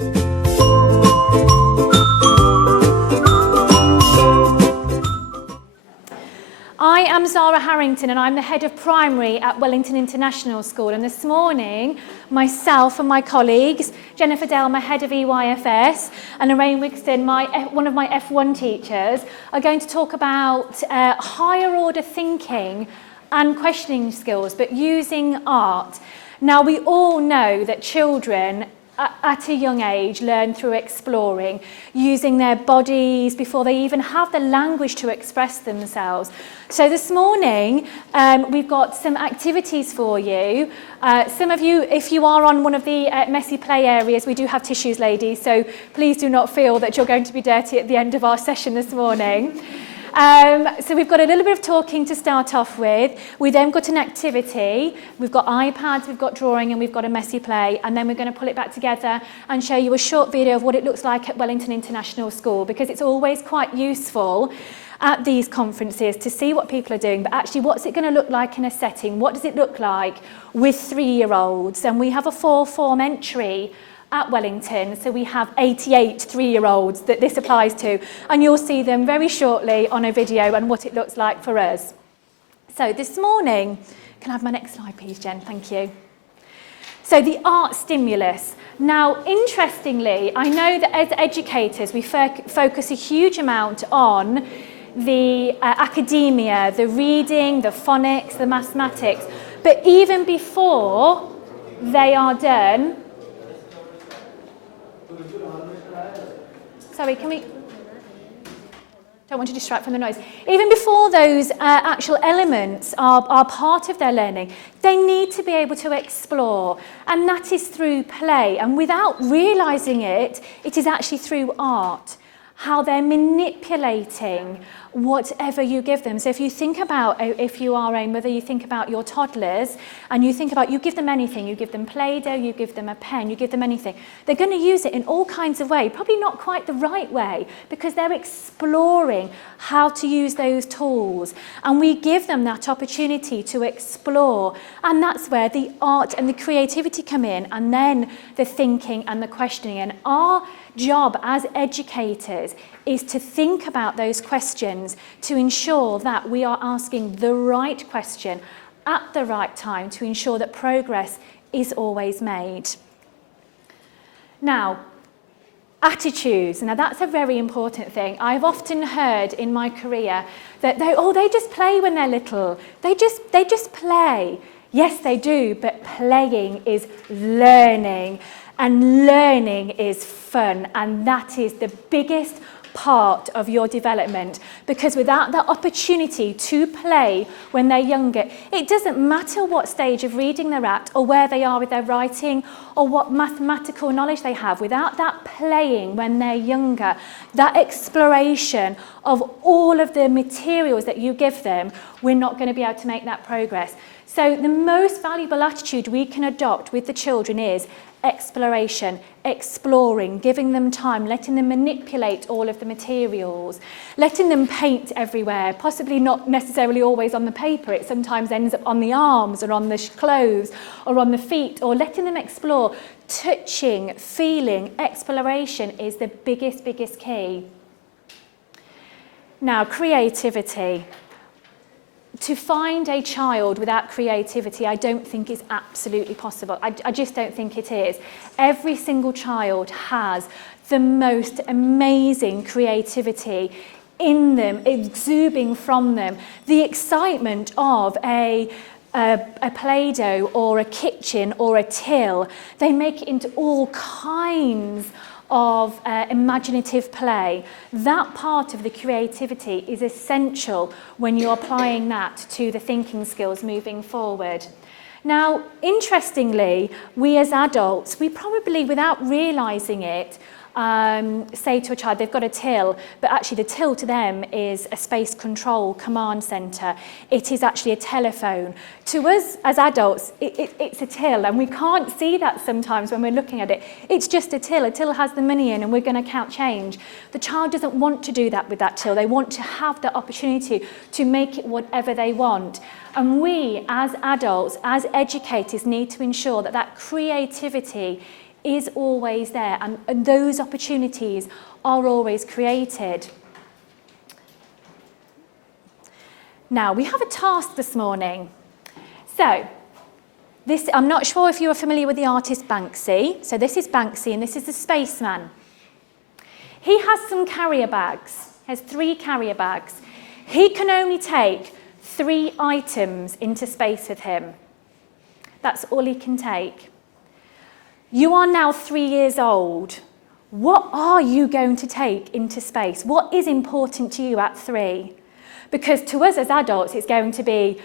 I am Zara Harrington and I'm the head of primary at Wellington International School, and this morning myself and my colleagues, Jennifer Dell, my head of EYFS, and Lorraine Wigston, one of my F1 teachers, are going to talk about higher order thinking and questioning skills, but using art. Now, we all know that children at a young age learn through exploring, using their bodies before they even have the language to express themselves. So this morning we've got some activities for you. Some of you, if you are on one of the messy play areas, we do have tissues, ladies, so please do not feel that you're going to be dirty at the end of our session this morning. So we've got a little bit of talking to start off with. We then got an activity. We've got iPads, we've got drawing, and we've got a messy play. And then we're going to pull it back together and show you a short video of what it looks like at Wellington International School, because it's always quite useful at these conferences to see what people are doing, but actually what's it going to look like in a setting? What does it look like with 3-year-olds? And we have a 4-form entry at Wellington, so we have 88 3-year-olds that this applies to, and you'll see them very shortly on a video and what it looks like for us. So this morning, can I have my next slide please, Jen? Thank you. So the art stimulus. Now, interestingly, I know that as educators we focus a huge amount on the academia, the reading, the phonics, the mathematics, but even before they are done, sorry, can we? Don't want to distract from the noise. Even before those actual elements are part of their learning, they need to be able to explore. And that is through play. And without realising it, it is actually through art, how they're manipulating whatever you give them. So if you think about, if you are a mother, you think about your toddlers, and you think about, you give them anything, you give them Play-Doh, you give them a pen, you give them anything. They're going to use it in all kinds of ways, probably not quite the right way, because they're exploring how to use those tools. And we give them that opportunity to explore. And that's where the art and the creativity come in, and then the thinking and the questioning. And our job as educators is to think about those questions to ensure that we are asking the right question at the right time to ensure that progress is always made. Now, attitudes. Now that's a very important thing. I've often heard in my career that they just play when they're little. They just play. Yes, they do, but playing is learning. And learning is fun, and that is the biggest part of your development, because without that opportunity to play when they're younger, it doesn't matter what stage of reading they're at or where they are with their writing or what mathematical knowledge they have. Without that playing when they're younger, that exploration of all of the materials that you give them, we're not going to be able to make that progress. So the most valuable attitude we can adopt with the children is exploration, exploring, giving them time, letting them manipulate all of the materials, letting them paint everywhere, possibly not necessarily always on the paper. It sometimes ends up on the arms or on the clothes or on the feet, or letting them explore. Touching, feeling, exploration is the biggest key. Now, creativity. To find a child without creativity, I don't think is absolutely possible. I just don't think it is. Every single child has the most amazing creativity in them, exuding from them. The excitement of a Play-Doh or a kitchen or a till, they make it into all kinds of imaginative play. That part of the creativity is essential when you're applying that to the thinking skills moving forward. Now, interestingly, we as adults, we probably, without realising it, say to a child they've got a till, but actually the till to them is a space control command centre. It is actually a telephone. To us as adults, it's a till, and we can't see that sometimes when we're looking at it. It's just a till. A till has the money in and we're going to count change. The child doesn't want to do that with that till. They want to have the opportunity to make it whatever they want. And we as adults, as educators, need to ensure that that creativity is always there, and those opportunities are always created. Now, we have a task this morning. So, I'm not sure if you are familiar with the artist Banksy. So this is Banksy, and this is the spaceman. He has some carrier bags. He has 3 carrier bags. He can only take 3 items into space with him. That's all he can take. You are now 3 years old. What are you going to take into space? What is important to you at 3? Because to us as adults, it's going to be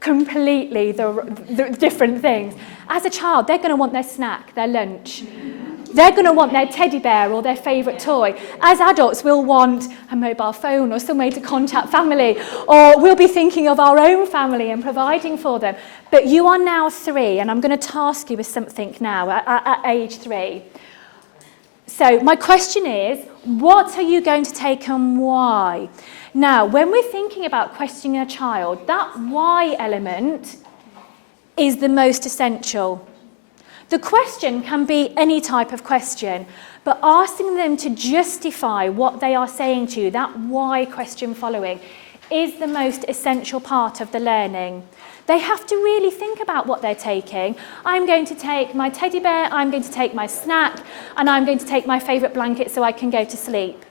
completely the different things. As a child, they're going to want their snack, their lunch. They're going to want their teddy bear or their favourite toy. As adults, we'll want a mobile phone or some way to contact family, or we'll be thinking of our own family and providing for them. But you are now 3, and I'm going to task you with something now at age 3. So my question is, what are you going to take and why? Now, when we're thinking about questioning a child, that why element is the most essential. The question can be any type of question, but asking them to justify what they are saying to you, that why question following, is the most essential part of the learning. They have to really think about what they're taking. I'm going to take my teddy bear, I'm going to take my snack, and I'm going to take my favourite blanket so I can go to sleep.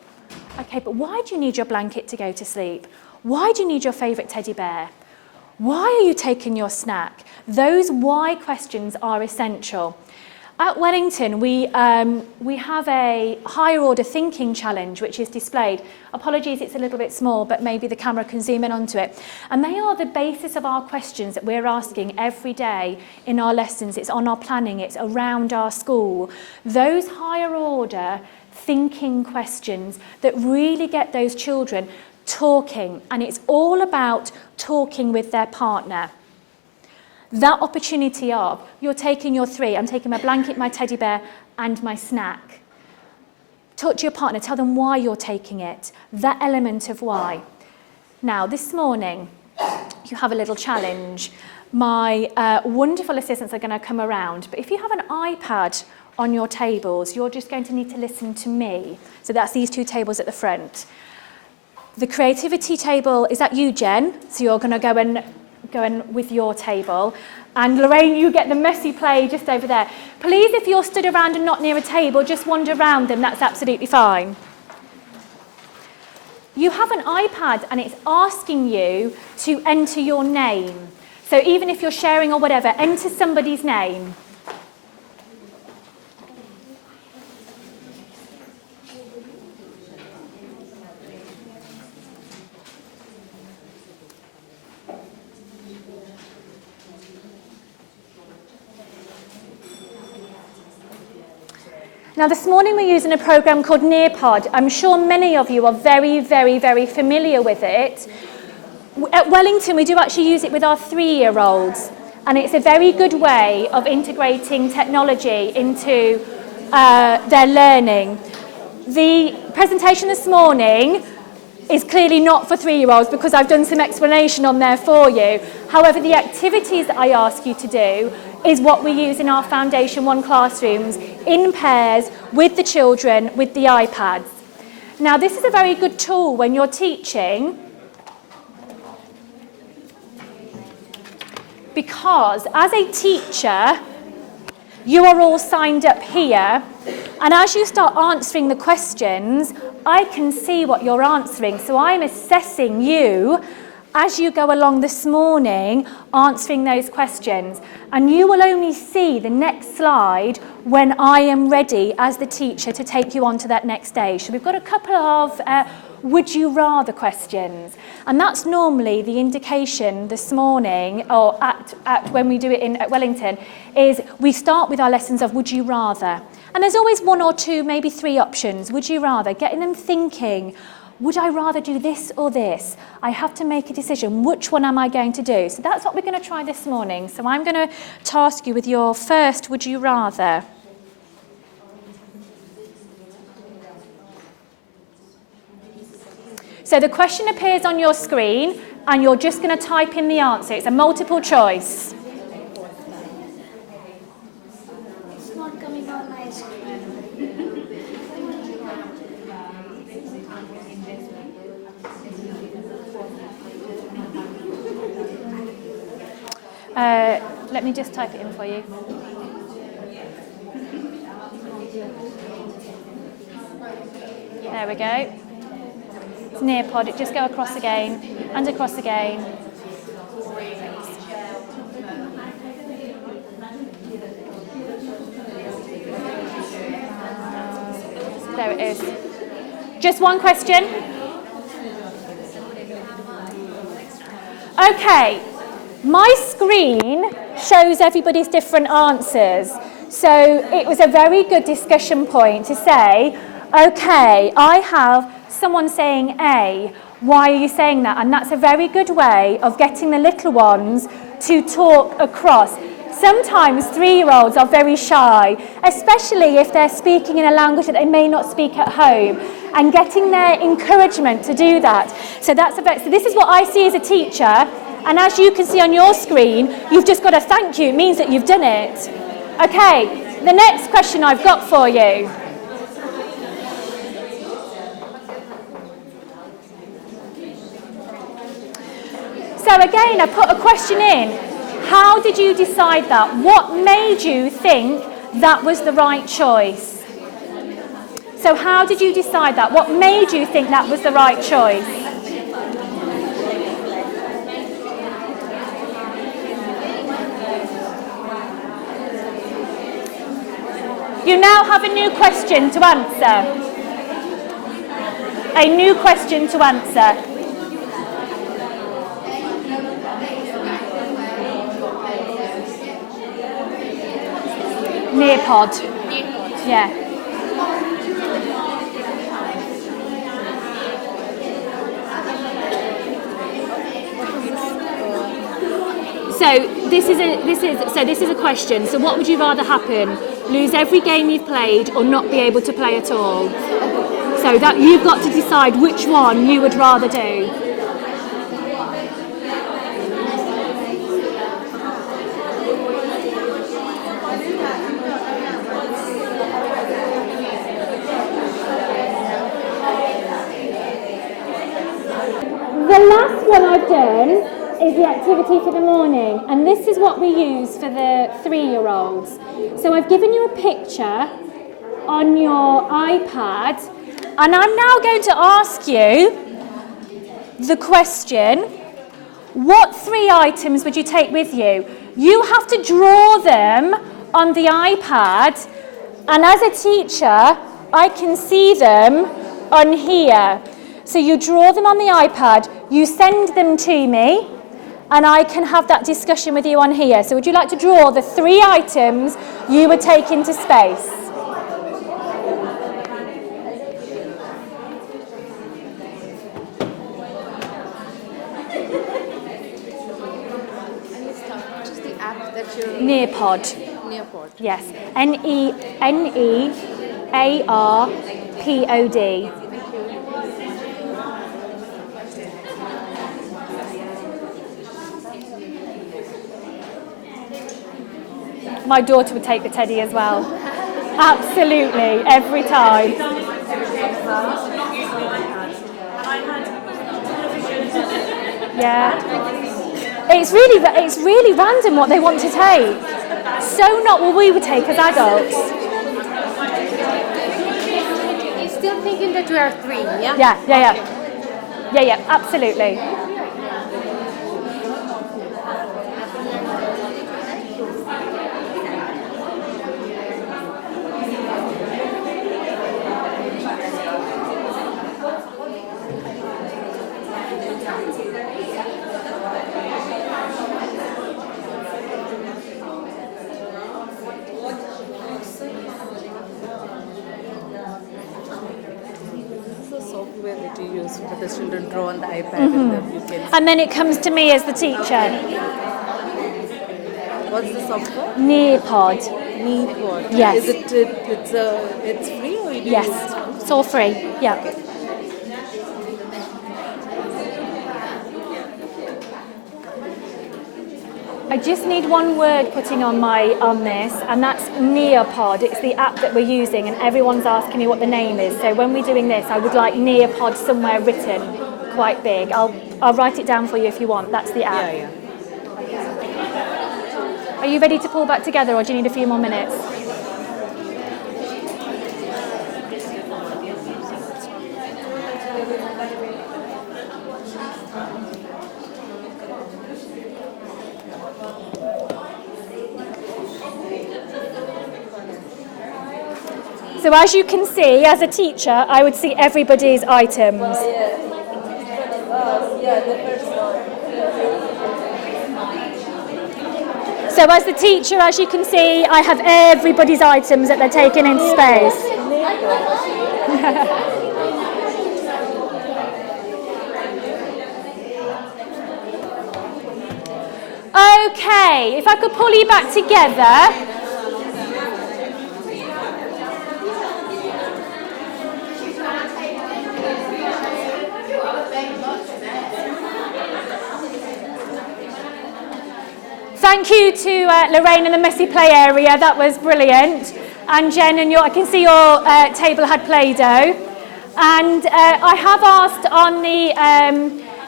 Okay, but why do you need your blanket to go to sleep? Why do you need your favourite teddy bear? Why are you taking your snack? Those why questions are essential. At Wellington, we have a higher order thinking challenge, which is displayed. Apologies, it's a little bit small, but maybe the camera can zoom in onto it. And they are the basis of our questions that we're asking every day in our lessons. It's on our planning, it's around our school. Those higher order thinking questions that really get those children talking, and it's all about talking with their partner. That opportunity of, you're taking your 3, I'm taking my blanket, my teddy bear, and my snack. Talk to your partner, tell them why you're taking it, that element of why. Now, this morning, you have a little challenge. My wonderful assistants are going to come around, but if you have an iPad on your tables, you're just going to need to listen to me. So that's these 2 tables at the front. The creativity table is at you, Jen, so you're going to go in with your table. And Lorraine, you get the messy play just over there. Please, if you're stood around and not near a table, just wander around them, that's absolutely fine. You have an iPad and it's asking you to enter your name. So even if you're sharing or whatever, enter somebody's name. Now, this morning we're using a program called Nearpod. I'm sure many of you are very, very, very familiar with it. At Wellington, we do actually use it with our 3-year-olds, and it's a very good way of integrating technology into their learning. The presentation this morning is clearly not for 3-year-olds because I've done some explanation on there for you. However, the activities that I ask you to do is what we use in our Foundation 1 classrooms in pairs with the children with the iPads. Now, this is a very good tool when you're teaching, because as a teacher, you are all signed up here, and as you start answering the questions, I can see what you're answering. So I'm assessing you as you go along this morning, answering those questions. And you will only see the next slide when I am ready as the teacher to take you on to that next stage. So we've got a couple of would you rather questions. And that's normally the indication this morning, or at when we do it at Wellington, is we start with our lessons of would you rather. And there's always 1 or 2, maybe 3 options. Would you rather? Getting them thinking, would I rather do this or this? I have to make a decision. Which one am I going to do? So that's what we're going to try this morning. So I'm going to task you with your first would you rather. So the question appears on your screen and you're just going to type in the answer. It's a multiple choice. It's not coming on my Let me just type it in for you. There we go. It's Nearpod. Just go across again and across again. There it is. Just one question. Okay. My screen shows everybody's different answers. So it was a very good discussion point to say, okay, I have someone saying A. Why are you saying that? And that's a very good way of getting the little ones to talk across. Sometimes 3-year-olds are very shy, especially if they're speaking in a language that they may not speak at home, and getting their encouragement to do that. So this is what I see as a teacher, and as you can see on your screen, you've just got a thank you. It means that you've done it. Okay, the next question I've got for you. So again, I put a question in. How did you decide that? What made you think that was the right choice? So how did you decide that? What made you think that was the right choice? You now have a new question to answer. A new question to answer. Nearpod. Yeah. So this is a question. So what would you rather happen? Lose every game you've played or not be able to play at all? So that you've got to decide which one you would rather do. The last one I've done is the activity for the morning, and this is what we use for the 3-year-olds. So I've given you a picture on your iPad, and I'm now going to ask you the question, what 3 items would you take with you? You have to draw them on the iPad, and as a teacher, I can see them on here. So you draw them on the iPad, you send them to me, and I can have that discussion with you on here. So would you like to draw the 3 items you would take into space? Which is the app that you're... Nearpod. Nearpod. Yes. Nearpod. My daughter would take the teddy as well. Absolutely, every time. Yeah. It's really random what they want to take. So not what we would take as adults. You're still thinking that we are 3, yeah? Yeah, absolutely. That you use for the children draw on the iPad and then you can... And then it comes to me as the teacher. What's the software? Nearpod. Nearpod. Yes. Is it's free or you do Yes, use? it's all free. Yeah. Okay. I just need one word putting on this, and that's Nearpod. It's the app that we're using, and everyone's asking me what the name is. So when we're doing this, I would like Nearpod somewhere written, quite big. I'll write it down for you if you want. That's the app. Yeah. Are you ready to pull back together, or do you need a few more minutes? So as you can see, as a teacher, I would see everybody's items. So as the teacher, as you can see, I have everybody's items that they're taking into space. Okay, if I could pull you back together. Thank you to Lorraine in the messy play area, that was brilliant. And Jen, and I can see your table had Play-Doh. And I have asked on the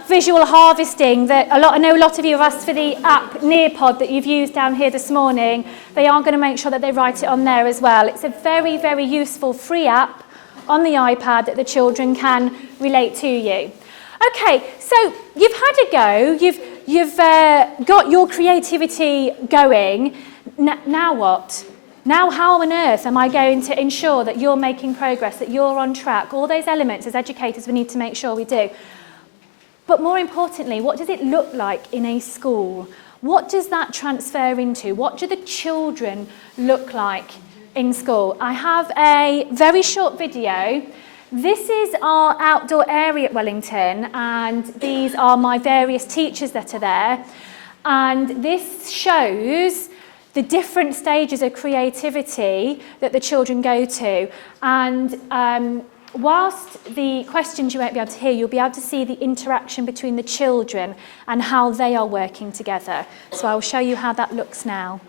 visual harvesting that I know a lot of you have asked for the app Nearpod that you've used down here this morning. They are going to make sure that they write it on there as well. It's a very, very useful free app on the iPad that the children can relate to you. Okay, so you've had a go, you've got your creativity going. Now what? Now how on earth am I going to ensure that you're making progress, that you're on track? All those elements as educators we need to make sure we do. But more importantly, what does it look like in a school? What does that transfer into? What do the children look like in school? I have a very short video. This is our outdoor area at Wellington, and these are my various teachers that are there. And this shows the different stages of creativity that the children go to. And whilst the questions you won't be able to hear, you'll be able to see the interaction between the children and how they are working together. So I'll show you how that looks now.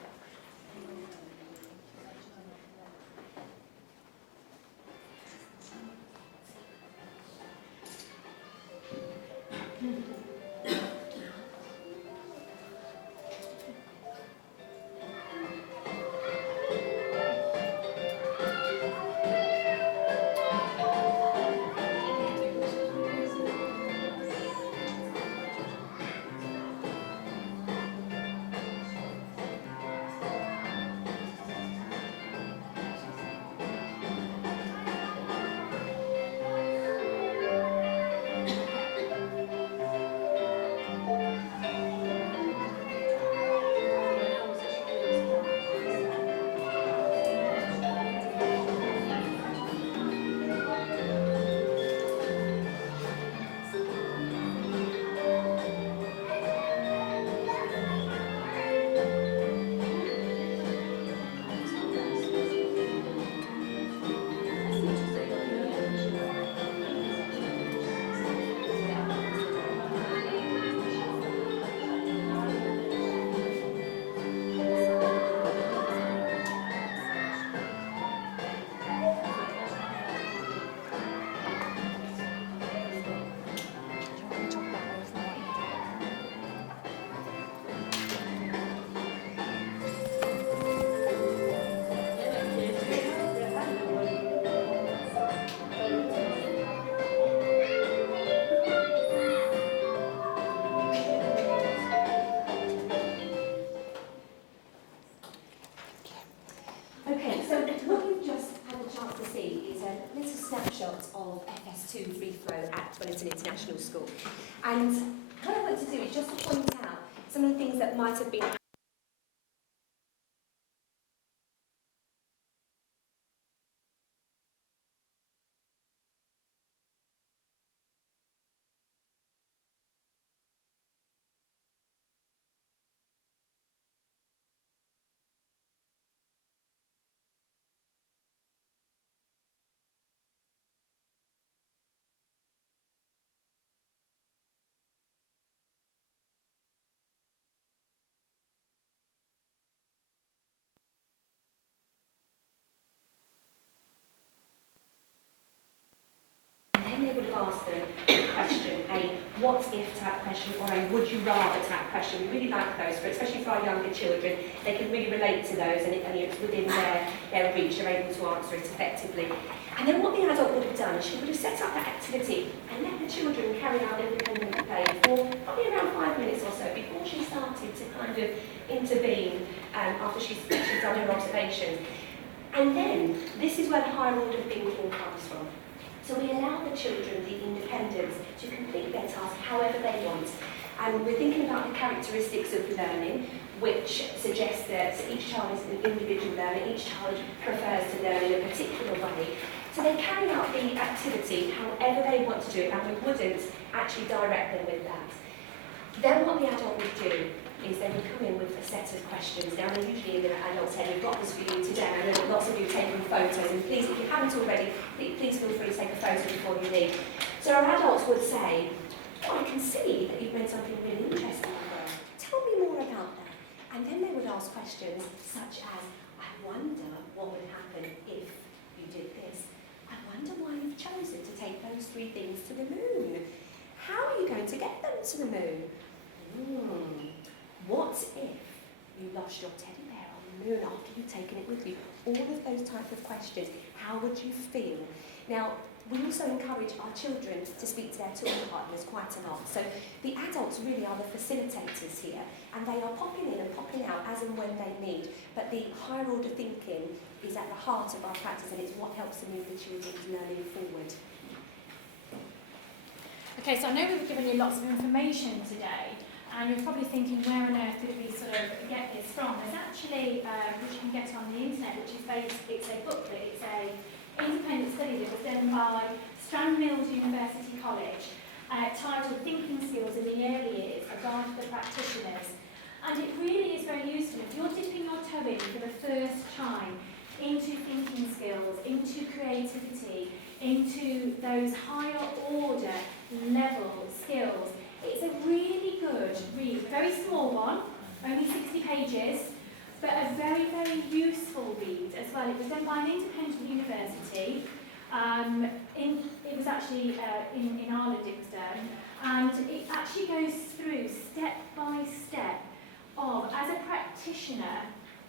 Okay, so what you've just had a chance to see is a little snapshot of FS2 Free Flow at Wellington International School. And what I want to do is just to point out some of the things that might have been then they would have asked them a question, a what if type question or a would you rather type question. We really like those, especially for our younger children. They can really relate to those, and it's within their reach, they're able to answer it effectively. And then what the adult would have done is she would have set up that activity and let the children carry out independent play for probably around 5 minutes or so before she started to kind of intervene after she's done her observations. And then, this is where the higher order thinking comes from. So we allow the children the independence to complete their task however they want. And we're thinking about the characteristics of learning, which suggests that each child is an individual learner, each child prefers to learn in a particular way. So they carry out the activity however they want to do it, and we wouldn't actually direct them with that. Then what the adult would do is they would come in with a set of questions. Now, they're usually in the adult's head. We've got this for you today. I know that lots of you are taking photos, and please, if you haven't already, please feel free to take a photo before you leave. So our adults would say, oh, I can see that you've made something really interesting there. Tell me more about that. And then they would ask questions such as, I wonder what would happen if you did this. I wonder why you've chosen to take those 3 things to the moon. How are you going to get them to the moon? What if you lost your teddy bear on the moon after you've taken it with you? All of those type of questions. How would you feel? Now, we also encourage our children to speak to their tour partners quite a lot. So the adults really are the facilitators here, and they are popping in and popping out as and when they need. But the higher order thinking is at the heart of our practice, and it's what helps to move the children's learning forward. Okay, so I know we've given you lots of information today, and you're probably thinking, where on earth did we sort of get this from? There's actually, which you can get on the internet, which is it's a booklet, it's a independent study that was done by Strand-Mills University College, titled Thinking Skills in the Early Years, a Guide for the Practitioners. And it really is very useful. If you're dipping your toe in for the first time into thinking skills, into creativity, into those higher order level skills, it's a really good read, a very small one, only 60 pages, but a very, very useful read as well. It was done by an independent university. It was actually in Ireland it was done, and it actually goes through step by step of, as a practitioner,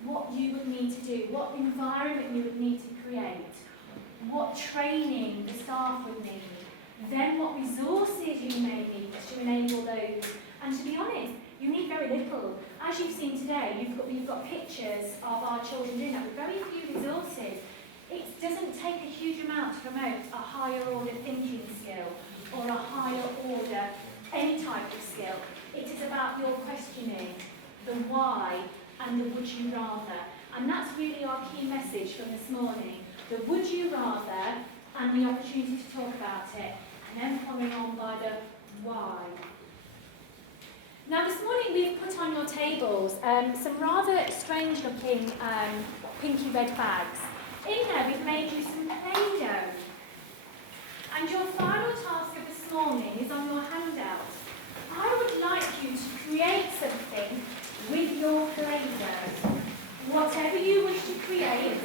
what you would need to do, what environment you would need to create, what training the staff would need, then what resources you may need to enable those. And to be honest, you need very little. As you've seen today, you've got pictures of our children doing that with very few resources. It doesn't take a huge amount to promote a higher order thinking skill or a higher order any type of skill. It is about your questioning, the why and the would you rather. And that's really our key message from this morning. The would you rather and the opportunity to talk about it, and then following on by the why. Now this morning we've put on your tables some rather strange looking pinky red bags. In there we've made you some Play-Doh. And your final task of this morning is on your handout. I would like you to create something with your Play-Doh. Whatever you wish to create.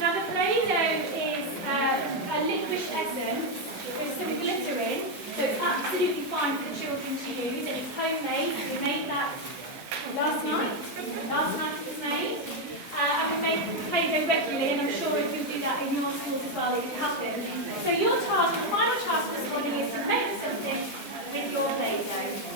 Now the Play-Doh is a liquid essence with some glitter in, so it's absolutely fine for the children to use, and it's homemade. We made that last night. Last night it was made. I've made Play-Doh regularly, and I'm sure if you do that in your schools as well, it will happen. So your task, the final task this morning is to make something with your Play-Doh.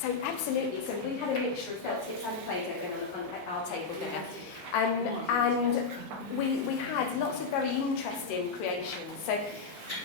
So absolutely, so we had a mixture of felt tips and Play-Doh on our table there. And we had lots of very interesting creations. So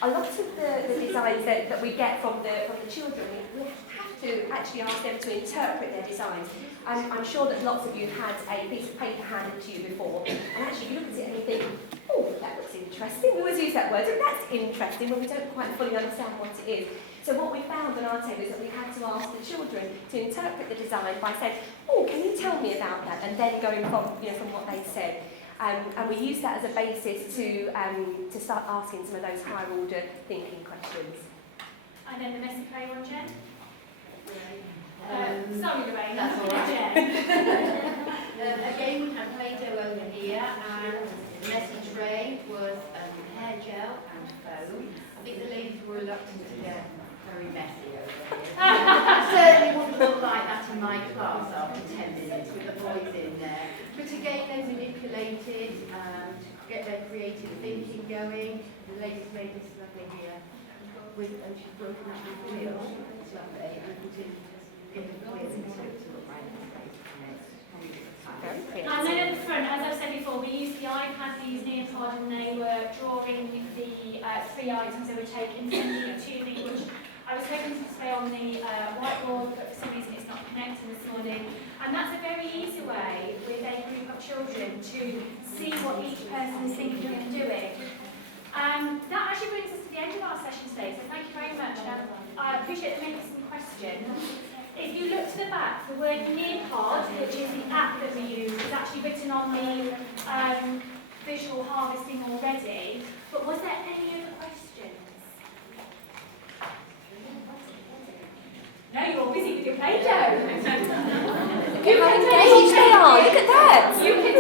a lot of the designs that we get from the children, we have to actually ask them to interpret their designs. I'm sure that lots of you had a piece of paper handed to you before, and actually you look at it and you think, oh, that looks interesting. We always use that word, and that's interesting, but we don't quite fully understand what it is. So what we found on our table is that we had to ask the children to interpret the design by saying, oh, can you tell me about that? And then going from what they said. And we used that as a basis to start asking some of those higher order thinking questions. And then the messy play one, Jen? Sorry, Lorraine. That's all right. Jen. Again, we had Play-Doh over here, and the messy tray was hair gel and foam. I think the ladies were reluctant to get very messy over here. I certainly wouldn't look like that in my class after 10 minutes with the boys in there. But again, they manipulated to get their creative thinking going. The ladies made this lovely here, and she's broken up the wheel. It's lovely, and put in the wheel into it to look right in the face. And then at the front, as I've said before, we used the iPad, we used Neopod, and they were drawing the 3 items they were taking, sending it to me, which I was hoping to display on the whiteboard, but for some reason it's not connecting this morning. And that's a very easy way with a group of children to see what each person is thinking and doing. That actually brings us to the end of our session today, so thank you very much. I appreciate there may be some questions. If you look to the back, the word Neopod, which is the app that we use, is actually written on the visual harvesting already. But was there any other questions? No, you're all busy with your Play-Doh. Look how engaged they are, look at that! You can